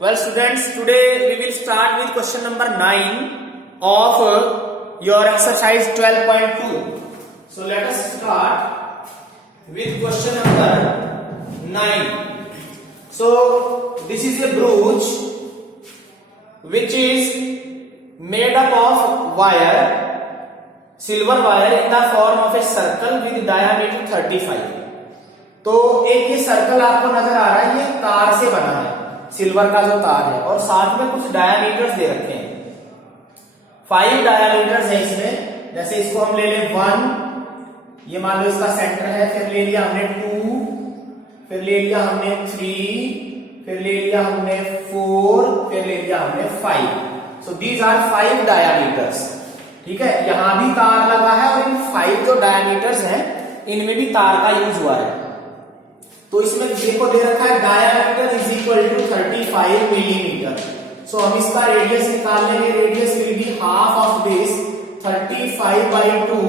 Well, students, today we will start with question number 9 of your exercise 12.2. So let us start with question number 9. So this is a brooch which is made up of wire, silver wire in the form of a circle with diameter 35. तो एक ये circle आपको नजर आ रहा है, ये तार से बना है, सिल्वर का जो तार है, और साथ में कुछ डायामीटर्स दे रखे हैं। 5 डायामीटर्स है इसमें। जैसे इसको हम ले लें 1, ये मान लो इसका सेंटर है, फिर ले लिया हमने 2, फिर ले लिया हमने 3, फिर ले लिया हमने 4, फिर ले लिया हमने 5। So these are 5 diameters. ठीक है, यहां भी तार लगा है और इन 5 जो डायामीटर्स हैं इनमें भी तार का यूज हुआ है। तो इसमें देखो दे रखा है diameter is equal to 35 millimetre. So हम इसका रेडियस निकाल लेंगे। Radius will be half of this 35/2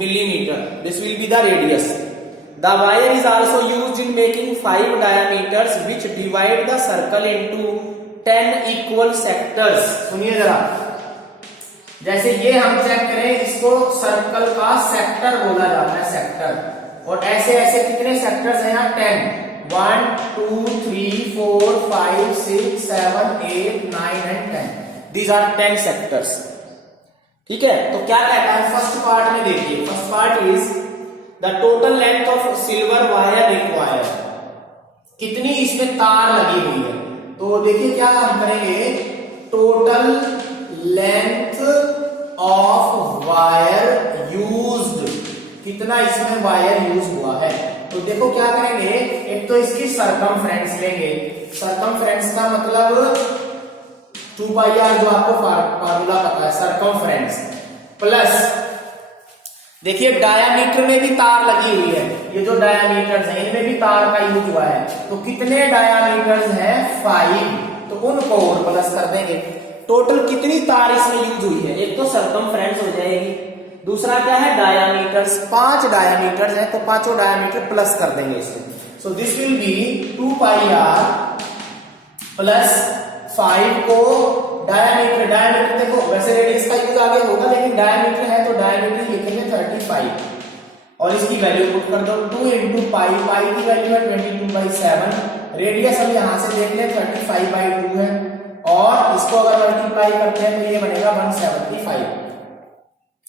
millimeter. This will be the radius. The wire is also used in making 5 diameters which divide the circle into 10 equal sectors. सुनिए जरा, जैसे ये हम check करें, इसको सर्कल का सेक्टर बोला जाता है, सेक्टर। और ऐसे ऐसे कितने सेक्टर्स हैं यहाँ? 10, 1, 2, 3, 4, 5, 6, 7, 8, 9 and 10. These are 10 sectors. ठीक है, तो क्या कहता है फर्स्ट पार्ट में? देखिए, first part is the total length of silver wire required. कितनी इसमें तार लगी हुई है? तो देखिए क्या हम करेंगे, total length of wire used, कितना इसमें वायर यूज हुआ है। तो देखो क्या करेंगे, एक तो इसकी सरकमफ्रेंस लेंगे। सरकमफ्रेंस का मतलब 2πr, जो आपको फार्मूला पता है, सरकमफ्रेंस प्लस, देखिए डायामीटर में भी तार लगी हुई है, ये जो डायामीटर्स हैं इनमें भी तार का यूज हुआ है। तो कितने डायामीटर्स हैं? 5। तो उनको और प्लस कर देंगे। टोटल कितनी तार इसमें यूज हुई है? एक तो सरकमफ्रेंस हो जाएगी, दूसरा क्या है? डायामीटर्स। 5 डायामीटर्स है, तो पांचों डायामीटर प्लस कर देंगे इसमें। So this will B 2πr plus 5 को डायामीटर। डायामीटर देखो, वैसे रेडियस का यूज आगे होगा, लेकिन डायामीटर है तो डायामीटर लिखेंगे 35 और इसकी वैल्यू पुट कर दो। 2 into पाई, पाई की वैल्यू है 22/7। रेडियस हम यहां से देख लें 35/2 है, और इसको अगर मल्टीप्लाई करते हैं तो ये बनेगा 175।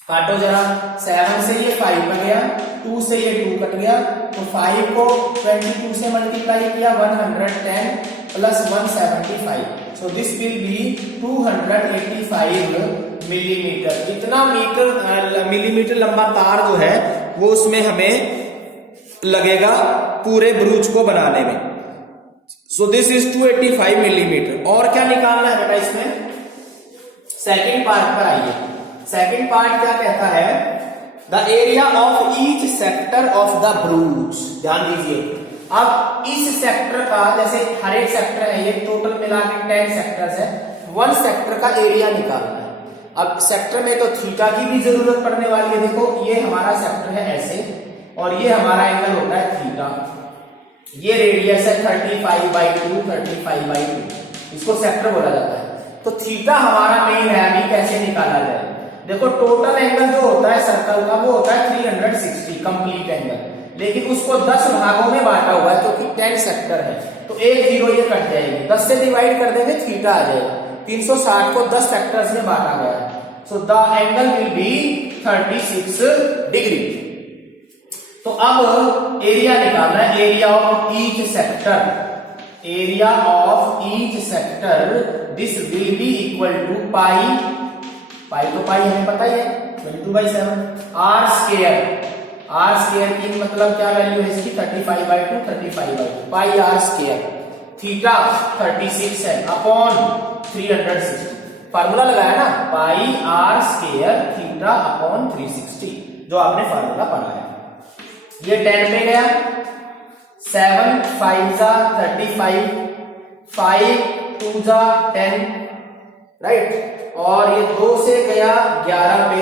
काटो जरा, 7 से ये 5 कट गया, 2 से ये 2 कट गया, तो 5 को 22 से मल्टीप्लाई किया, 110 plus 175। So this will B 285 millimetre. इतना मिलीमीटर लंबा तार जो है वो उसमें हमें लगेगा पूरे ब्रूच को बनाने में। So this is 285 millimetre. और क्या निकालना है बेटा इसमें? सेकेंड पार्ट पर आइए। सेकेंड पार्ट क्या कहता है? The area of each sector of the ब्रूच। ध्यान दीजिए, अब इस सेक्टर का, जैसे हर एक सेक्टर है, ये टोटल मिला के 10 सेक्टर्स है, 1 सेक्टर का एरिया निकालना है। अब सेक्टर में तो थीटा की भी जरूरत पड़ने वाली है। देखो ये हमारा सेक्टर है ऐसे, और ये हमारा एंगल होता है थीटा। ये रेडियस है 35/2, 35/2, इसको सेक्टर बोला जाता है। तो थीटा हमारा मेन है, अभी कैसे निकाला जाए? देखो टोटल एंगल जो होता है सर्कल का वो होता है 360 कंप्लीट एंगल, लेकिन उसको 10 भागों में बांटा हुआ है क्योंकि 10 सेक्टर है, तो 1 0 ये कट जाएगी, 10 से डिवाइड कर देंगे, थीटा आ जाएगा। 360 को 10 सेक्टर्स में बांटा गया है। So the angle will be 36 degree. तो अब एरिया निकालना है, area of each sector. Area of each sector, this will be equal to pi, pi तो पाई हमें पता ही है 22/7, आर स्क्वायर। आर स्क्वायर की मतलब क्या वैल्यू है इसकी? 35/2, 35/2, पाई आर स्क्वायर। थीटा 36 है अपॉन 360। फार्मूला लगाया ना, पाई आर स्क्वायर थीटा अपॉन 360, जो आपने फार्मूला पढ़ा है। ये 10 पे गया, 7 5 जा 35, 5 2 जा 10, राइट, और ये 2 से गया 11 पे।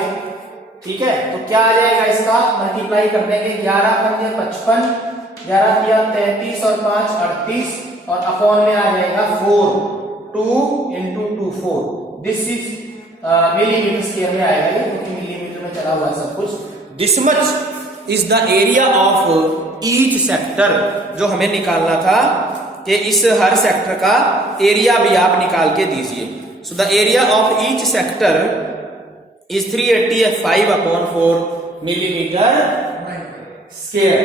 ठीक है, तो क्या आ जाएगा इसका? मल्टीप्लाई कर देंगे, 11 पंजे 55, 11 किया 33 और 5 38, और अपॉन में आ जाएगा 4। 2 into 2 4, this is millimetre square में आएगा ये, क्योंकि मिलीमीटर में चला हुआ है सब कुछ। This much is the area of each sector, जो हमें निकालना था कि इस हर सेक्टर का एरिया भी आप निकाल के दीजिए। So the area of each sector is 385/4 millimetre square.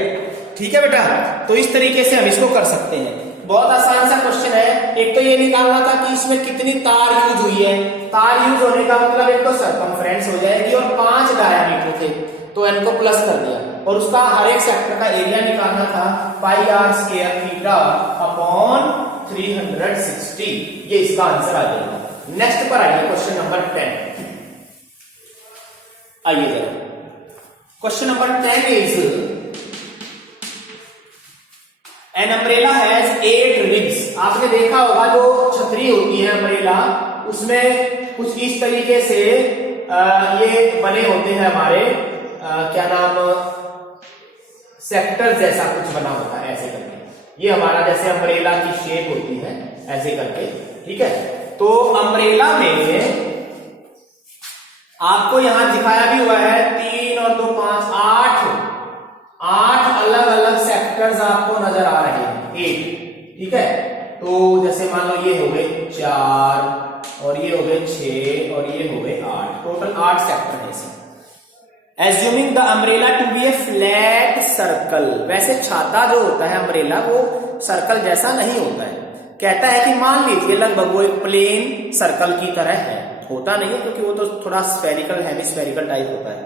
ठीक है बेटा, तो इस तरीके से हम इसको कर सकते हैं। बहुत आसान सा क्वेश्चन है। एक तो ये निकालना था कि इसमें कितनी तार यूज हुई है। तार यूज होने का मतलब एक तो सरकमफ्रेंस हो जाएगी और 5 डायामीटर थे तो n को प्लस कर दिया, और उसका हर एक सेक्टर का एरिया निकालना था पाई आर स्क्वायर थीटा अपॉन 360। ये इसका आंसर आ जाएगा। नेक्स्ट पर आइए, क्वेश्चन नंबर 10। आइए जरा, question number 10 is an umbrella has 8 ribs. आपने देखा होगा जो छतरी होती है अम्ब्रेला, उसमें कुछ इस तरीके से ये बने होते हैं हमारे क्या नाम, सेक्टर जैसा कुछ बना होता है ऐसे करके। ये हमारा जैसे अम्ब्रेला की शेप होती है ऐसे करके। ठीक है, तो अम्ब्रेला में आपको यहां दिखाया भी हुआ है 3 और 2 5 8 अलग अलग सेक्टर्स आपको नजर आ रहे हैं। 8, ठीक है, तो जैसे मान लो ये हो गए 4 और ये हो गए 6 और ये हो गए 8, टोटल 8 सेक्टर है इसमें। Assuming the umbrella to be a flat circle. वैसे छाता जो होता है अम्ब्रेला वो सर्कल जैसा नहीं होता है। कहता है कि मान लीजिए लगभग वो एक प्लेन सर्कल की तरह है, होता नहीं है क्योंकि वो तो थोड़ा स्फेरिकल हेमिस्फेरिकल टाइप होता है।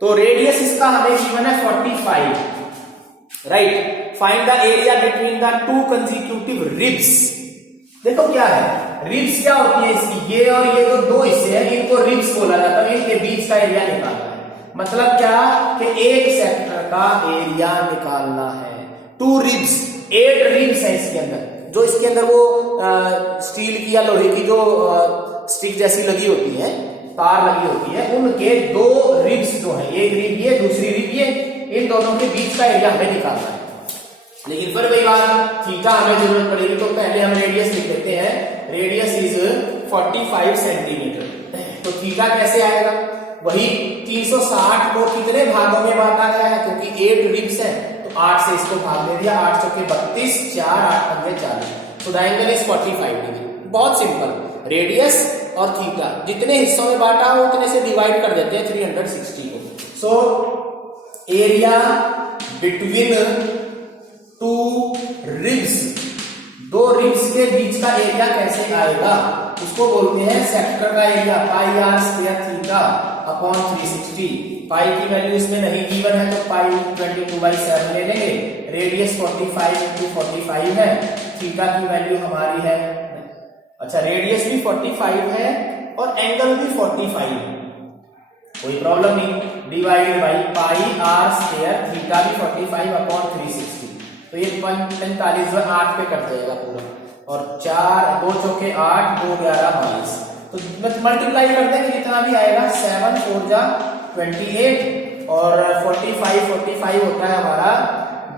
तो रेडियस इसका हमें गिवन है 45, right. Find the area between the 2 consecutive ribs. देखो क्या है, रिब्स क्या होती है इसकी, ये और ये जो 2 हिस्से हैं इनको रिब्स बोला जाता है। इनके बीच का एरिया निकालना है। मतलब क्या कि एक सेक्टर का एरिया निकालना है। 2 रिब्स, 8 रिब्स है इसके अंदर। जो इसके अंदर वो स्टील की या लोहे की जो स्टिक जैसी लगी होती है, तार लगी होती है, उनके 2 रिब्स जो है, एक रिब ये दूसरी रिब ये, इन दोनों के बीच का एरिया हमें निकालना है। लेकिन फिर वही बात, थीटा हमें जरूरत पड़ेगी तो पहले हम रेडियस लिख देते हैं। Radius is 45 centimetre. तो थीटा कैसे आएगा, वही 360 को कितने भागों में बांटा गया है, क्योंकि 8 रिब्स है तो 8 से इसको भाग दे दिया। 8 चौके 32, 4 8 पंजे 40। सो द एंगल इज 45 डिग्री। बहुत सिंपल, रेडियस और थीटा जितने हिस्सों में बांटा हो उतने से डिवाइड कर देते हैं 360 को। So area between 2 ribs, 2 ribs के बीच का एरिया कैसे आएगा, उसको बोलते हैं सेक्टर का area. Pi r square theta upon 360। Pi की वैल्यू इसमें नहीं गिवन है तो पाई 22/7 ले लेंगे। रेडियस 45 into 45 है। थीटा की वैल्यू हमारी है, अच्छा रेडियस भी 45 है और एंगल भी 45 है, कोई प्रॉब्लम नहीं। Divided by pi r square theta भी 45 अपॉन 360। तो ये 45 जो 8 पे कट जाएगा पूरा, और 4 2 चौके 8 2 11 22। तो मल्टीप्लाई कर देंगे जितना भी आएगा, 7 4 जा 28 और 45 होता है हमारा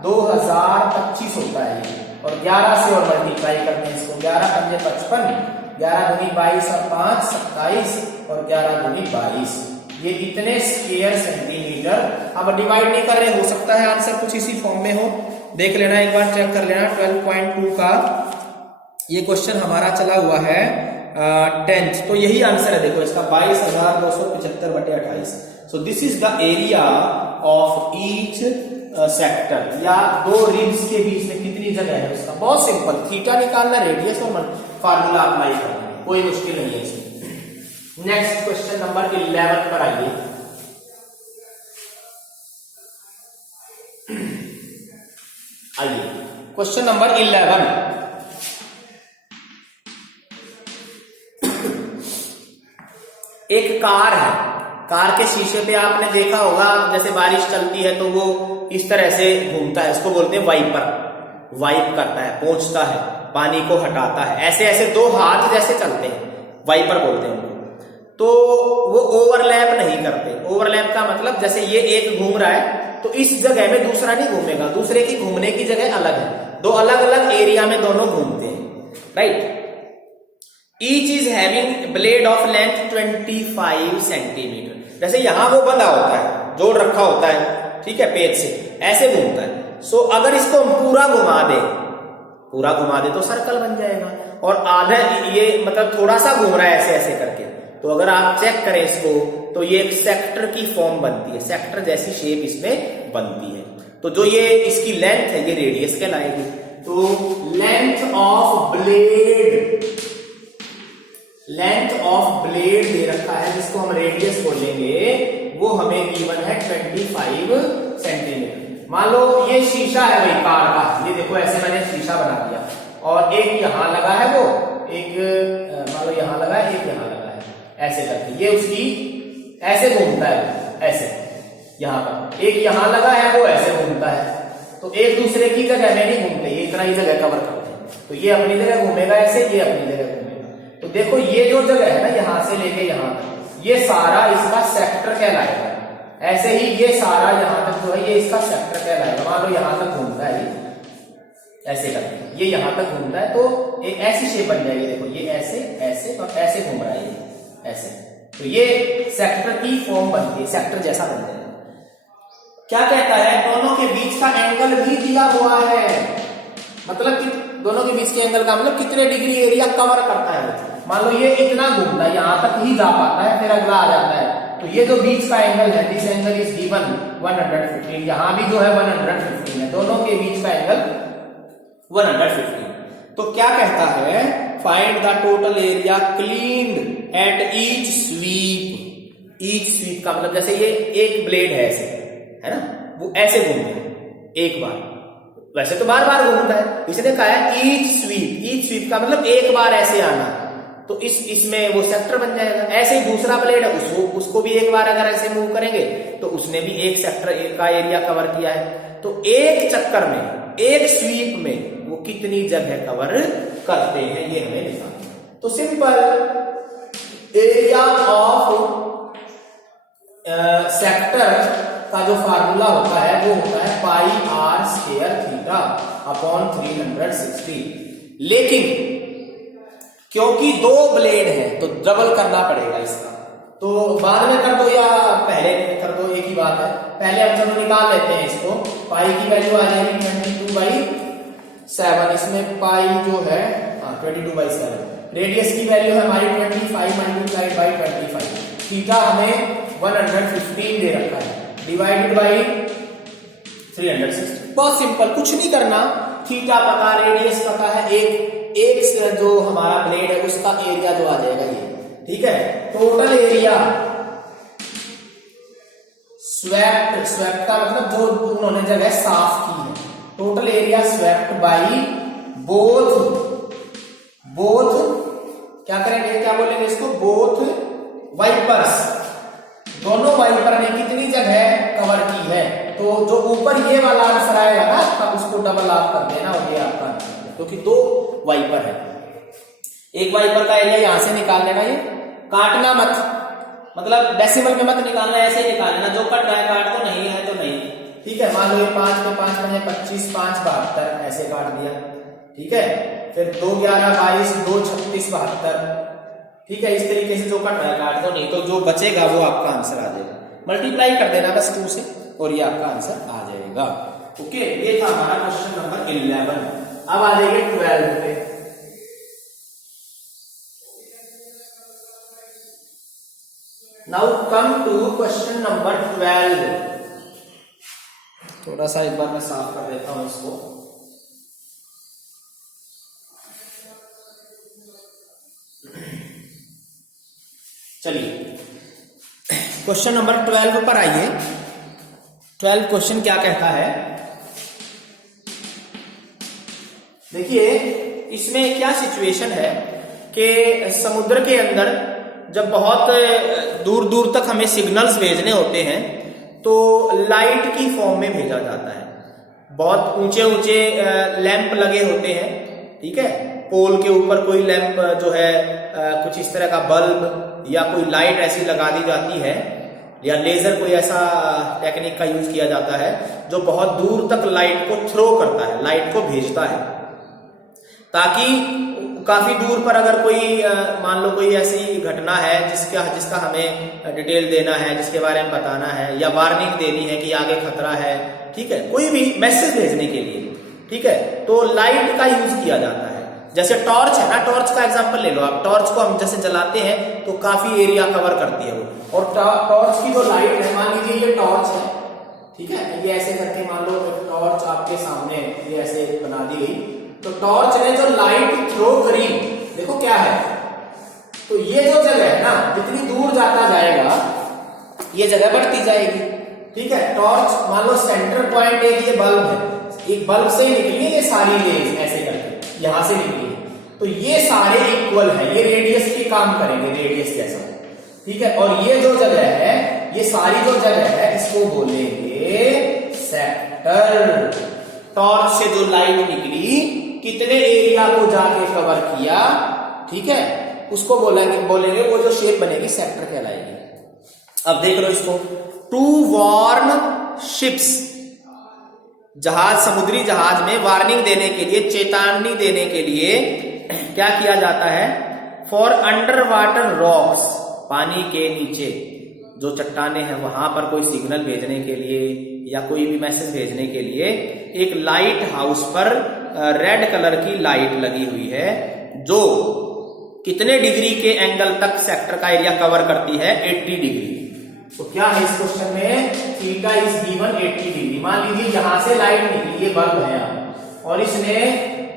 2025 होता है ये। और 11 से और मल्टीप्लाई करते हैं इसको, 11 पंजे 55, 11 दूनी 22 और 5 27 और 11 दूनी 22। ये इतने स्क्वायर सेंटीमीटर। अब डिवाइड नहीं कर रहे, हो सकता है आंसर कुछ इसी फॉर्म में हो, देख लेना एक बार, चेक कर लेना। 12.2 का ये क्वेश्चन हमारा चला हुआ है 10th, तो यही आंसर है। देखो इसका 22,275/28। So this is the area of each sector, या 2 रिब्स के बीच में कितनी जगह है उसका। बहुत सिंपल, थीटा निकालना, रेडियस और फार्मूला अप्लाई करना, कोई मुश्किल नहीं है इसमें। नेक्स्ट क्वेश्चन नंबर 11 पर आइए। Question number 11। एक कार है, कार के शीशे पे आपने देखा होगा जैसे बारिश चलती है तो वो इस तरह से घूमता है, इसको बोलते हैं वाइपर। वाइप करता है, पोंछता है, पानी को हटाता है, ऐसे ऐसे 2 हाथ जैसे चलते हैं, वाइपर बोलते हैं उनको। तो वो ओवरलैप नहीं करते। ओवरलैप का मतलब जैसे ये एक घूम रहा है तो इस जगह में दूसरा नहीं घूमेगा, दूसरे की घूमने की जगह अलग है, 2 अलग अलग एरिया में दोनों घूमते हैं, right. Each is having blade of length 25 centimetre. जैसे यहां वो बंधा होता है, जोड़ रखा होता है, ठीक है, पेज से ऐसे घूमता है। सो अगर इसको हम पूरा घुमा दे तो सर्कल बन जाएगा, और आधा ये मतलब थोड़ा सा घूम रहा है ऐसे ऐसे करके, तो अगर आप चेक करें इसको तो ये एक सेक्टर की फॉर्म बनती है, सेक्टर जैसी शेप इसमें बनती है। तो जो ये इसकी लेंथ है ये रेडियस कहलाएगी। तो लेंथ ऑफ ब्लेड दे रखा है जिसको हम रेडियस बोलेंगे, वो हमें गिवन है 25 सेंटीमीटर। मान लो ये शीशा है भाई कार का, ये देखो ऐसे मैंने शीशा बना दिया, और एक यहां लगा है, वो एक मान लो यहां लगा है, एक यहां लगा है, ऐसे करके ये उसकी ऐसे घूमता है, ऐसे यहां पर एक यहां लगा है, वो ऐसे घूमता है। तो एक दूसरे की जगह में नहीं घूमते, ये इतना ही जगह कवर करते हैं। तो ये अपनी जगह घूमेगा ऐसे, ये अपनी जगह घूमेगा। तो देखो ये जो जगह है ना यहां से लेके यहां तक, ये सारा इसका सेक्टर कहलाएगा। ऐसे ही ये सारा यहां तक जो है ये इसका सेक्टर कहलाएगा। मान लो यहां तक घूमता है, ऐसे करके ये यहां तक घूमता है, तो एक ऐसी शेप बन जाएगी। देखो ये ऐसे ऐसे और ऐसे घूम रहा है, ये ऐसे, तो ये सेक्टर की फॉर्म बनती है, सेक्टर जैसा बन जाएगा। क्या कहता है, दोनों के बीच का एंगल भी दिया हुआ है, मतलब कि दोनों के बीच के एंगल का मतलब कितने डिग्री एरिया कवर करता है। मान लो ये इतना घूमता है, यहां तक ही जा पाता है, फिर अगला आ जाता है। तो ये जो बीच का एंगल है, दिस एंगल इज गिवन 115, यहां भी जो है 115 है, दोनों के बीच का एंगल 115। तो क्या कहता है, find the total area cleaned at each sweep. Each sweep का मतलब जैसे ये एक ब्लेड है ऐसे, है ना, वो ऐसे घूमता है एक बार, वैसे तो बार बार घूमता है, इसने कहा है ईच स्वीप। ईच स्वीप का मतलब एक बार ऐसे आना, तो इसमें वो सेक्टर बन जाएगा। ऐसे ही दूसरा ब्लेड है, उसको भी एक बार अगर ऐसे मूव करेंगे तो उसने भी एक सेक्टर का एरिया कवर किया है। तो एक चक्कर में, एक स्वीप में वो कितनी जगह कवर करते हैं, ये हमें लिखा। तो सिंपल एरिया ऑफ सेक्टर का जो फार्मूला होता है वो होता है पाई आर स्क्वायर थीटा अपॉन 360। लेकिन क्योंकि दो ब्लेड है तो डबल करना पड़ेगा इसका, तो बाद में कर दो या पहले कर दो, एक ही बात है। पहले हम चलो निकाल लेते हैं इसको। पाई की वैल्यू आ जाएगी 22/7, इसमें पाई जो है 22/7। रेडियस की वैल्यू है हमारी 25 मल्टीप्लाइड बाई 25। थीटा हमें 115 दे रखा है, डिवाइडेड बाई 360। बहुत सिंपल, कुछ नहीं करना, थीटा पता, रेडियस पता है, एक जो हमारा ब्लेड है उसका एरिया जो आ जाएगा ये, ठीक है। टोटल एरिया स्वेप्ट का मतलब जो उन्होंने जगह साफ की है, total area swept by both क्या करेंगे, क्या बोलेंगे इसको, बोथ वाइपर्स। दोनों वाइपर ने कितनी जगह कवर की है, तो जो ऊपर ये वाला आंसर आएगा ना आपका, उसको डबल आप कर देना, और ये आपका आंसर, क्योंकि दो वाइपर है। एक वाइपर का एरिया यहां से निकाल लेना, ये काटना मत, मतलब डेसिमल में मत निकालना, ऐसे ही निकाल लेना, जो कट रहा है काट दो, नहीं है तो नहीं, ठीक है। मान लो ये 5 में 5 बने 25, 5 72, ऐसे काट दिया, ठीक है। फिर 2 11 22, 2 36 72, ठीक है। इस तरीके से जो कट रहा है काट दो, नहीं तो जो बचेगा वो आपका आंसर आ जाएगा। मल्टीप्लाई कर देना बस 2 से और ये आपका आंसर आ जाएगा। ओके, ये था हमारा क्वेश्चन नंबर 11। अब आ जाएंगे 12 पे। Now come to question number 12। थोड़ा सा एक बार मैं साफ कर देता हूं इसको। चलिए क्वेश्चन नंबर 12 पर आइए। 12 क्वेश्चन क्या कहता है, देखिए इसमें क्या सिचुएशन है कि समुद्र के अंदर जब बहुत दूर दूर तक हमें सिग्नल्स भेजने होते हैं तो लाइट की फॉर्म में भेजा जाता है। बहुत ऊंचे ऊंचे लैंप लगे होते हैं, ठीक है। पोल के ऊपर कोई लैंप जो है कुछ इस तरह का बल्ब या कोई लाइट ऐसी लगा दी जाती है, या लेजर कोई ऐसा टेक्निक का यूज किया जाता है जो बहुत दूर तक लाइट को थ्रो करता है, लाइट को भेजता है, ताकि काफी दूर पर अगर कोई मान लो कोई ऐसी घटना है जिसका हमें डिटेल देना है, जिसके बारे में बताना है या वार्निंग देनी है कि आगे खतरा है, ठीक है, कोई भी मैसेज भेजने के लिए, ठीक है, तो लाइट का यूज किया जाता है। जैसे टॉर्च है ना, टॉर्च का एग्जांपल ले लो आप। टॉर्च को हम जैसे जलाते हैं तो काफी एरिया कवर करती है वो, और टॉर्च की जो लाइट है, मान लीजिए ये टॉर्च है, ठीक है, ये ऐसे करके मान लो टॉर्च आपके सामने ये ऐसे बना दी गई, तो टॉर्च ने जो लाइट थ्रो करी, देखो क्या है, तो ये जो जगह है ना, जितनी दूर जाता जाएगा ये जगह बढ़ती जाएगी, ठीक है। टॉर्च मान लो सेंटर पॉइंट एक ये बल्ब है, एक बल्ब से निकली है ये सारी रेज ऐसे करके यहां से निकली है, तो ये सारे इक्वल है, ये रेडियस की काम करेंगे, रेडियस जैसा, ठीक है। और ये जो जगह है, ये सारी जो जगह है, इसको बोलेंगे सेक्टर। टॉर्च से जो लाइट निकली कितने एरिया को जाके कवर किया, ठीक है, उसको बोलेंगे वो जो शेप बनेगी सेक्टर कहलाएगी। अब देख लो इसको, टू वार्न शिप्स, जहाज, समुद्री जहाज में वार्निंग देने के लिए, चेतावनी देने के लिए क्या किया जाता है, फॉर अंडर वाटर रॉक्स, पानी के नीचे जो चट्टाने हैं वहां पर कोई सिग्नल भेजने के लिए या कोई भी मैसेज भेजने के लिए एक लाइट हाउस पर रेड कलर की लाइट लगी हुई है, जो कितने डिग्री के एंगल तक सेक्टर का एरिया कवर करती है, 80 डिग्री। तो क्या है इस क्वेश्चन में, थीटा इज गिवन 80 डिग्री। मान लीजिए यहां से लाइट निकली, ये बल्ब है और इसने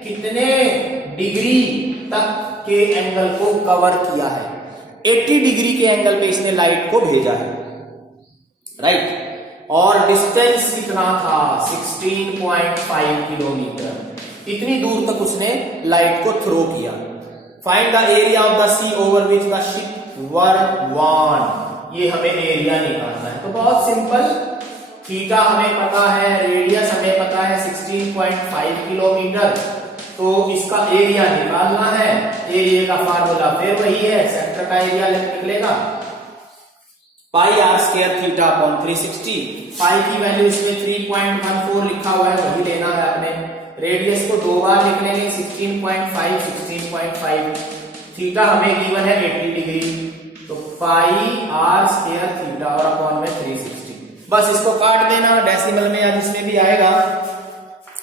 कितने डिग्री तक के एंगल को कवर किया है, 80 डिग्री के एंगल पे इसने लाइट को भेजा है, राइट। और डिस्टेंस कितना था, 16.5 किलोमीटर, इतनी दूर तक उसने लाइट को थ्रो किया। Find the area of the sea over which the ship were on, ये हमें एरिया निकालना है। तो बहुत सिंपल, थीटा हमें पता है, रेडियस हमें पता है 16.5 किलोमीटर, तो इसका एरिया निकालना है। एरिया का फार्मूला फिर वही है, सेक्टर का एरिया निकलेगा पाई r square theta upon 360। Pi की वैल्यू इसमें 3.14 लिखा हुआ है, वही लेना है अपने। रेडियस को 2 बार लिख लेंगे, 16.5 थीटा हमें गिवन है 80 डिग्री, तो पाई आर स्क्वायर थीटा और अपॉन में 360। बस इसको काट देना, डेसिमल में या जिसमें भी आएगा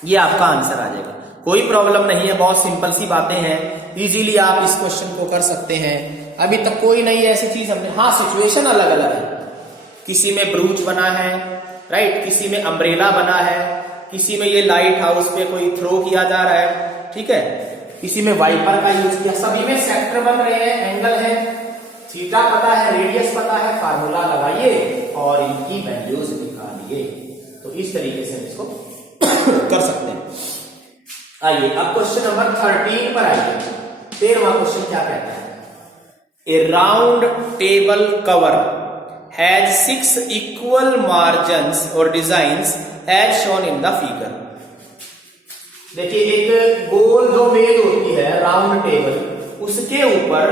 ये आपका आंसर आ जाएगा। कोई प्रॉब्लम नहीं है, बहुत सिंपल सी बातें हैं, इजीली आप इस क्वेश्चन को कर सकते हैं। अभी तक कोई नहीं ऐसी चीज हमने, हाँ सिचुएशन अलग अलग है, किसी में ब्रूच बना है, राइट, किसी में अम्ब्रेला बना है, किसी में ये लाइट हाउस पे कोई थ्रो किया जा रहा है, ठीक है, किसी में वाइपर का यूज किया, सभी में सेक्टर बन रहे हैं, एंगल है, थीटा पता है, रेडियस पता है, फार्मूला लगाइए और इनकी वैल्यूज निकालिए। तो इस तरीके से इसको कर सकते हैं। आइए अब क्वेश्चन नंबर 13 पर आइए। 13वां क्वेश्चन क्या कहता है, a round table cover has 6 equal margins और designs as shown in the figure. देखिए एक गोल जो मेज होती है, राउंड टेबल, उसके ऊपर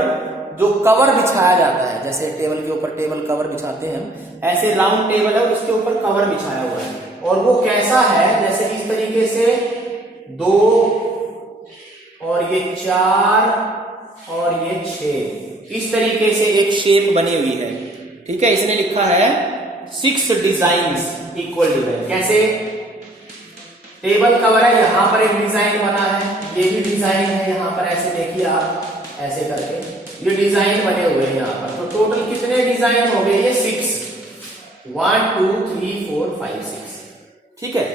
जो कवर बिछाया जाता है, जैसे टेबल के ऊपर टेबल कवर बिछाते हैं, ऐसे राउंड टेबल है, उसके ऊपर कवर बिछाया हुआ है, और वो कैसा है, जैसे इस तरीके से 2 और ये 4 और ये 6, इस तरीके से एक शेप बनी हुई है, ठीक है। इसने लिखा है 6 डिजाइन्स इक्वल डिजाइन। कैसे, टेबल कवर है, यहां पर एक डिजाइन बना है, ये भी डिजाइन है, यहां पर ऐसे देखिए आप, ऐसे करके ये डिजाइन बने हुए हैं यहां पर। तो टोटल कितने डिजाइन हो गए, ये 6, 1 2 3 4 5 6, ठीक है,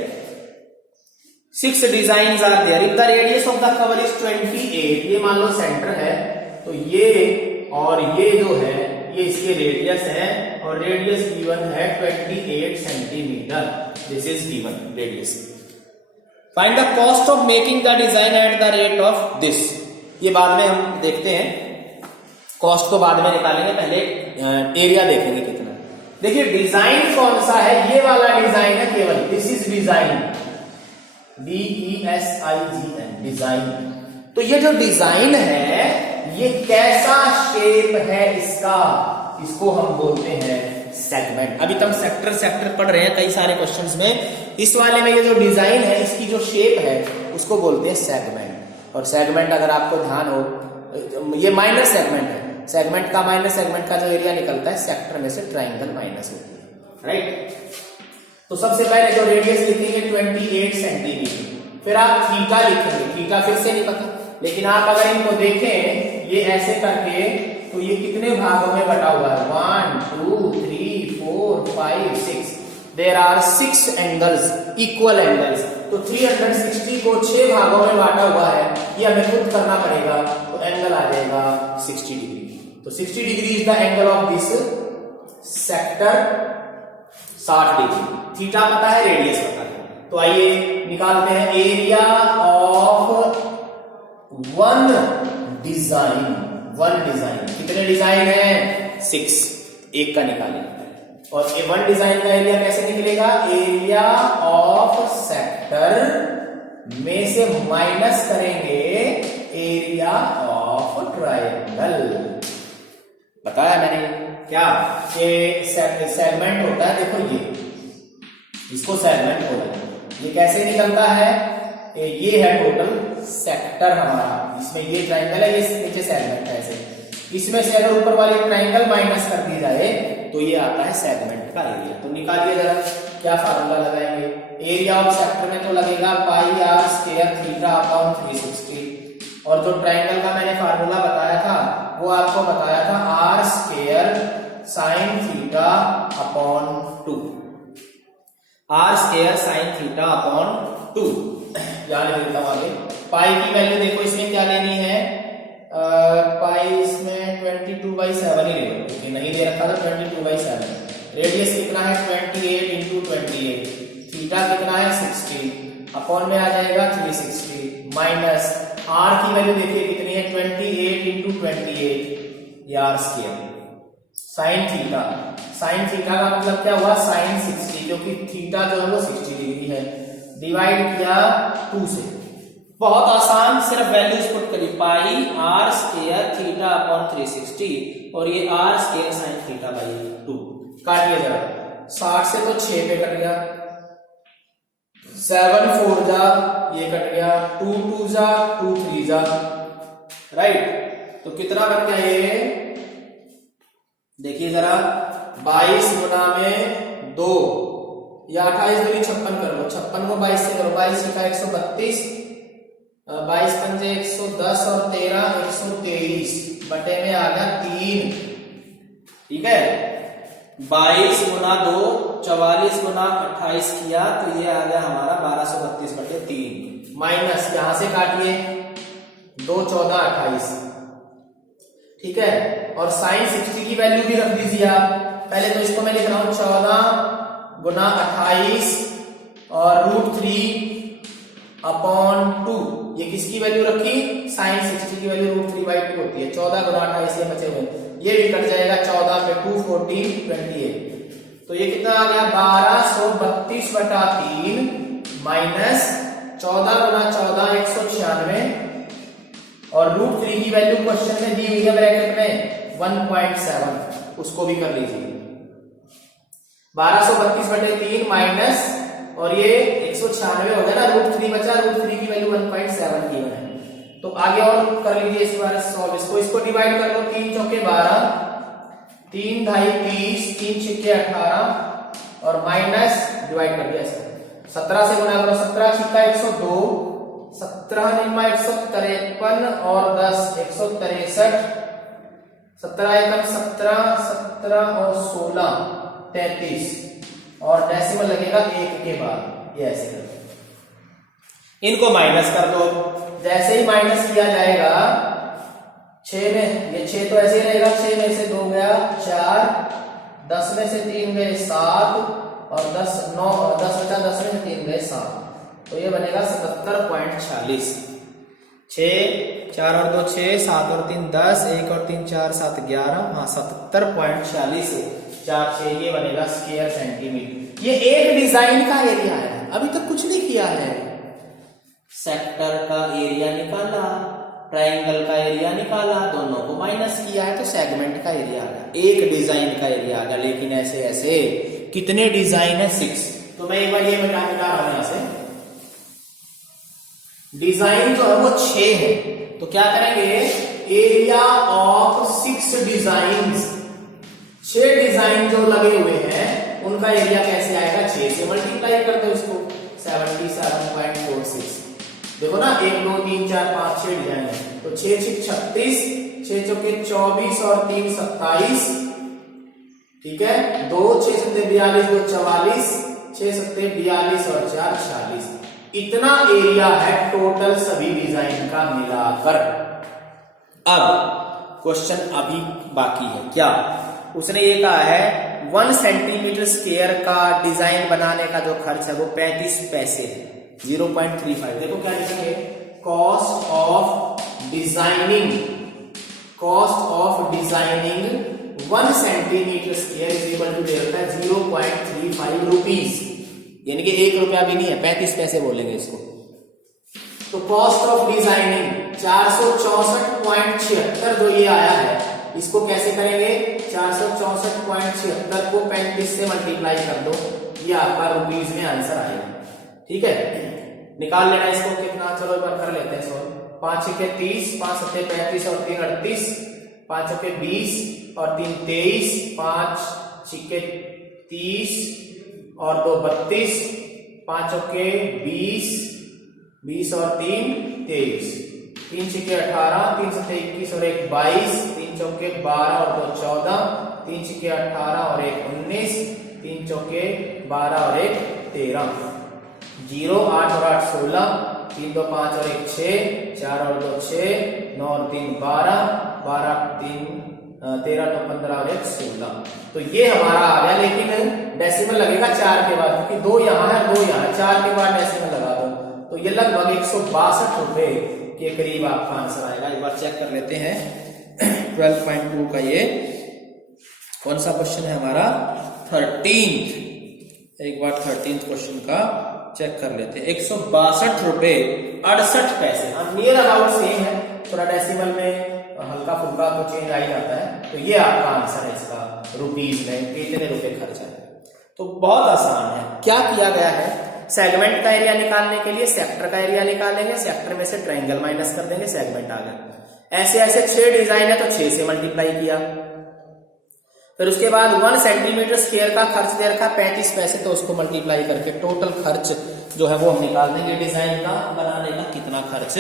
6 design are there. If the radius of the cover is 28, ये मान लो सेंटर है, तो ये और ये जो है ये इसके रेडियस है, और रेडियस गिवन है 28 centimetre, this is given radius. Find the cost of making the design at the rate of this. ये बाद में हम देखते हैं, कॉस्ट को बाद में निकालेंगे, पहले एरिया देखेंगे कितना। देखिए डिजाइन कौन सा है, ये वाला डिजाइन है केवल, this is design, DESIGN, design. तो ये जो डिजाइन है, ये कैसा शेप है इसका, इसको हम बोलते हैं सेगमेंट। अभी तक सेक्टर पढ़ रहे हैं कई सारे क्वेश्चंस में, इस वाले में ये जो डिजाइन है, इसकी जो शेप है उसको बोलते हैं सेगमेंट। और सेगमेंट अगर आपको ध्यान हो, ये माइनर सेगमेंट है, सेगमेंट का माइनर सेगमेंट का जो एरिया निकलता है सेक्टर में से ट्राइंगल माइनस होती है, राइट। तो सबसे पहले जो रेडियस लिखेंगे 28 सेंटीमीटर, फिर आप थीटा लिखेंगे, थीटा फिर से नहीं पता, लेकिन आप अगर इनको देखें ये ऐसे करके, तो ये कितने भागों में बटा हुआ है, 1 2 3 4 5 6, there are 6 angles, equal angles. तो 360 को 6 भागों में बांटा हुआ है, ये हमें खुद करना पड़ेगा, तो एंगल आ जाएगा 60 डिग्री। तो 60 degree is the angle of this sector, 60 degree. Theta पता है, रेडियस पता है, तो आइए निकालते हैं area of one design. One design, कितने डिजाइन है, 6, एक का निकालें। और ये वन डिजाइन का एरिया कैसे निकलेगा, एरिया ऑफ सेक्टर में से माइनस करेंगे एरिया ऑफ ट्रायंगल। बताया मैंने क्या, ये सेगमेंट होता है, देखो ये इसको सेगमेंट बोला है, ये कैसे निकलता है, ये है टोटल सेक्टर हमारा, इसमें ये ट्राइंगल है, ये नीचे सेगमेंट है, ऐसे इसमें से अगर ऊपर वाले ट्राइंगल माइनस कर दी जाए तो ये आता है सेगमेंट का एरिया। तो निकालिए जरा, क्या फार्मूला लगाएंगे, एरिया ऑफ सेक्टर में तो लगेगा पाई आर स्क्वायर थीटा अपॉन 360, और जो ट्राइंगल का मैंने फार्मूला बताया था वो आपको बताया था r square sine theta upon 2, r square sine theta upon 2। याद रखता हूं आगे, पाई की वैल्यू देखो इसमें क्या लेनी है, पाई इसमें 22/7 ही ले लो, क्योंकि नहीं दे रखा था 22/7। रेडियस कितना है 28 इंटू 28, थीटा कितना है 60, अपॉन में आ जाएगा 360, माइनस आर की वैल्यू देखिए कितनी है 28 इंटू 28, ये r square, sine theta, sine theta का मतलब क्या हुआ साइन 60, क्योंकि थीटा जो है वो 60 डिग्री है, डिवाइड किया 2 से, बहुत आसान, सिर्फ वैल्यूज पुट करिए, pi r square theta upon 360 और ये r square sine theta by 2। काटिए जरा, 60 से तो 6 पे कट गया, 7 4 जा, ये कट गया, 2 2 जा, 2 3 जा, राइट। तो कितना बन गया ये, देखिए जरा, 22 गुना में 2, या 28 दूनी 56 कर लो, 56 को 22 से करो, 22 का 132, 22 पंजे 110 और 13 123, बटे में आ गया 3, ठीक है। 22 गुना 2 44 गुना 28 किया, तो ये आ गया हमारा 1232 बटे 3, माइनस यहां से काटिए 2 14 28, ठीक है। और साइन 60 की वैल्यू भी रख दीजिए आप, पहले तो इसको मैं लिख रहा हूं 14 गुना 28 और √3 अपॉन 2, ये किसकी वैल्यू रखी, साइन 60 की वैल्यू √3/2 होती है, 14 गुना 28 ये बचे हुए, ये भी कट जाएगा, 14 पे 2 14 28, तो ये कितना आ गया 1232 बटा 3 माइनस 14 गुना 14 196, और √3 की वैल्यू क्वेश्चन में दी हुई है ब्रैकेट में 1.7, उसको भी कर लीजिए, 1232 बटे 3 माइनस, और ये 196 हो गया ना, √3 बचा, √3 की वैल्यू 1.7 की है, तो आगे और कर लीजिए इस बार सॉल्व, इसको डिवाइड कर लो, 3 चौके 12, 3 ढाई 30, 3 छिक्के 18 और माइनस डिवाइड कर दिया, 17 से गुना करो, 17 छिक्का 102, 17 निम्मा 153 और 10 163, 17 एकम 17, 17 और 16 33, और डेसिमल लगेगा 1 के बाद, ये ऐसे कर दो, इनको माइनस कर दो, जैसे ही माइनस किया जाएगा 6 में, ये 6 तो ऐसे ही रहेगा, 6 में से 2 गया 4, 10 में से 3 गए 7 और 10 9 10 बचा, 10 में से 3 गए 7, तो ये बनेगा 77.46, 6 4 और 2 6, 7 और 3 10, 1 और 3 4 7 11, हाँ 77.46 4 6, ये बनेगा स्क्वायर सेंटीमीटर। ये एक डिजाइन का एरिया है, अभी तक कुछ नहीं किया है, सेक्टर का एरिया निकाला, ट्राइंगल का एरिया निकाला, दोनों को माइनस किया है, तो सेगमेंट का एरिया आ गया, एक डिजाइन का एरिया आ गया, लेकिन ऐसे ऐसे कितने डिजाइन है 6, तो मैं एक बार ये मिटा रहा हूं यहां से, डिजाइन जो है वो 6 है, तो क्या करेंगे, एरिया ऑफ 6 डिजाइन, 6 डिजाइन जो लगे हुए हैं उनका एरिया कैसे आएगा, 6 से मल्टीप्लाई कर दो इसको, 77.46। देखो ना 1 2 3 4 5 6 डिजाइन है, तो 6 6 36, 6 चौके 24 और 3 27, ठीक है, 2 6 7 42 2 44, 6 7 42 और 4 46, इतना एरिया है टोटल सभी डिजाइन का मिलाकर। अब क्वेश्चन अभी बाकी है, क्या उसने ये कहा है 1 सेंटीमीटर स्क्वायर का डिजाइन बनाने का जो खर्च है वो 35 पैसे है, 0.35। देखो क्या लिखेंगे, cost of designing 1 centimetre square is equal to देता है 0.35 रुपीज, यानी कि 1 रुपया भी नहीं है, 35 पैसे बोलेंगे इसको। तो कॉस्ट ऑफ डिजाइनिंग 464.76 जो ये आया है, इसको कैसे करेंगे, 464.76 को 35 से मल्टीप्लाई कर दो, ये आपका रुपीज में आंसर आएगा, ठीक है। निकाल लेना इसको, कितना, चलो एक बार कर लेते हैं सॉल्व। 5 6 30, 5 7 35 और 3 38, 5 6 20 और 3 23, 5 6 30 और 2 32, 5 20 20 और 3 23, 3 6 18, 3 7 21 और 1 22, 3 चौके 12 और 2 14, 3 6 18 और 1 19, 3 चौके 12 और 1 13, 0 8 और 8 16, 3 2 5 और 1 6, 4 और 2 6, 9 और 3 12, 12 3 13 2 15 और 1 16। तो ये हमारा आ गया, लेकिन डेसिमल लगेगा 4 के बाद, क्योंकि 2 यहाँ है 2 यहाँ, 4 के बाद डेसिमल लगा दो, तो ये लगभग 162 रुपए के करीब आपका आंसर आएगा। एक बार चेक कर लेते हैं 12.2 का ये कौन सा क्वेश्चन है हमारा, 13th। एक बार 13th क्वेश्चन का चेक कर लेते हैं, 162 रुपए 68 पैसे, नियर अबाउट सेम है, थोड़ा डेसिमल में हल्का फुल्का तो चेंज आ ही जाता है। तो ये आपका आंसर है इसका, रुपीज में कितने रुपए खर्च है। तो बहुत आसान है, क्या किया गया है, सेगमेंट का एरिया निकालने के लिए सेक्टर का एरिया निकालेंगे, सेक्टर में से ट्रायंगल माइनस कर देंगे, सेगमेंट आ गया। ऐसे ऐसे 6 डिजाइन है तो 6 से मल्टीप्लाई किया, फिर उसके बाद 1 सेंटीमीटर स्क्वायर का खर्च दे रखा 35 पैसे, तो उसको मल्टीप्लाई करके टोटल खर्च जो है वो हम निकाल देंगे, डिजाइन का बनाने का कितना खर्च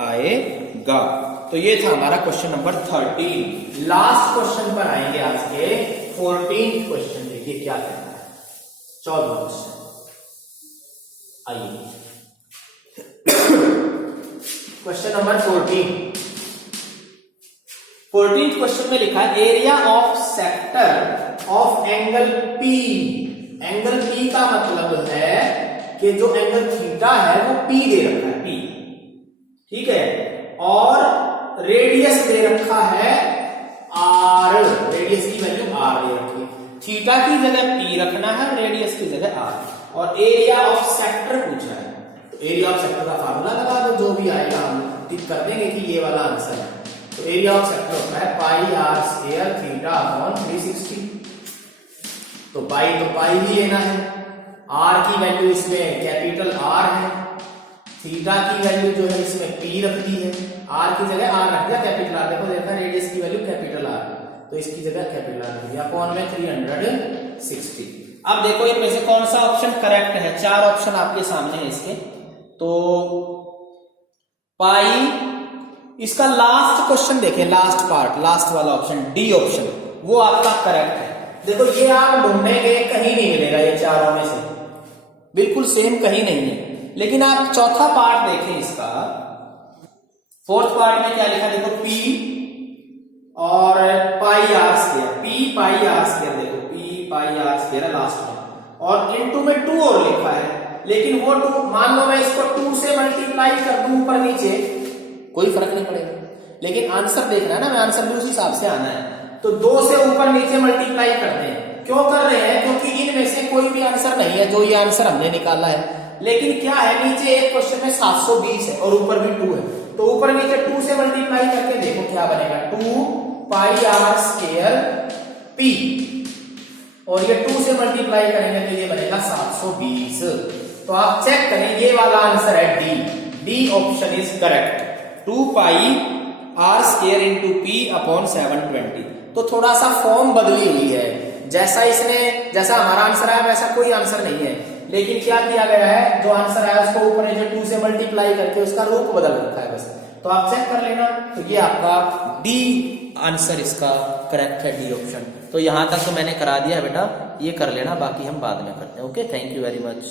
आएगा। तो ये था हमारा क्वेश्चन नंबर 13। लास्ट क्वेश्चन पर आएंगे आज के 14th क्वेश्चन, देखिए क्या कहता है, 14वां क्वेश्चन। आइए क्वेश्चन नंबर 14th क्वेश्चन में लिखा है area of sector of angle P. Angle P का मतलब है कि जो एंगल थीटा है वो पी दे रखा है, पी, ठीक है, और रेडियस दे रखा है आर, रेडियस की वैल्यू आर दे रखी है, थीटा की जगह पी रखना है, रेडियस की जगह आर, और एरिया ऑफ सेक्टर पूछा है। तो एरिया ऑफ सेक्टर का फार्मूला लगा दो, जो भी आएगा हम टिक कर देंगे कि ये वाला आंसर है। तो एरिया ऑफ सेक्टर होता है पाई आर स्क्वायर थीटा अपॉन 360। तो पाई तो पाई ही लेना है, आर की वैल्यू इसमें कैपिटल आर है, थीटा की वैल्यू जो है इसमें पी रख दी है, आर की जगह आर रख दिया, कैपिटल आर, देखो देखा रेडियस की वैल्यू कैपिटल आर, तो इसकी जगह कैपिटल आर रख दिया, अपॉन में 360। अब देखो इनमें से कौन सा ऑप्शन करेक्ट है, 4 ऑप्शन आपके सामने है इसके। तो पाई, इसका लास्ट क्वेश्चन देखें, लास्ट पार्ट, लास्ट वाला ऑप्शन डी ऑप्शन, वो आपका करेक्ट है। देखो ये आप ढूंढेंगे कहीं नहीं मिलेगा, ये चारों में से बिल्कुल सेम कहीं नहीं है, लेकिन आप चौथा पार्ट देखें इसका, 4th पार्ट में क्या लिखा, देखो पी और pi r square, P pi r square, देखो पी पाई आर स्क्वायर है लास्ट में, और इनटू में 2 और लिखा है, लेकिन वो 2 मान लो मैं इसको 2 से मल्टीप्लाई कर दूं ऊपर नीचे, कोई फर्क नहीं पड़ेगा, लेकिन आंसर देखना है ना, मैं आंसर भी उस हिसाब से आना है। तो 2 से ऊपर नीचे मल्टीप्लाई करते हैं, क्यों कर रहे हैं, क्योंकि इनमें से कोई भी आंसर नहीं है जो ये आंसर हमने निकाला है, लेकिन क्या है, नीचे एक क्वेश्चन में 720 है और ऊपर भी 2 है, तो ऊपर नीचे 2 से मल्टीप्लाई करके देखो क्या बनेगा, 2 पाई आर स्क्वायर पी, और ये 2 से मल्टीप्लाई करेंगे तो ये बनेगा 720। तो आप चेक करें, ये वाला आंसर है D, D option is correct. 2 pi r square into P upon 720। तो थोड़ा सा फॉर्म बदली हुई है, जैसा हमारा आंसर आया वैसा कोई आंसर नहीं है, लेकिन क्या किया गया है, जो आंसर आया उसको ऊपर जो 2 से मल्टीप्लाई करके उसका रूप बदल रखा है बस। तो आप चेक कर लेना, तो ये आपका डी आंसर इसका करेक्ट है, डी ऑप्शन। तो यहां तक तो मैंने करा दिया है बेटा, ये कर लेना, बाकी हम बाद में करते हैं। Okay, thank you very much.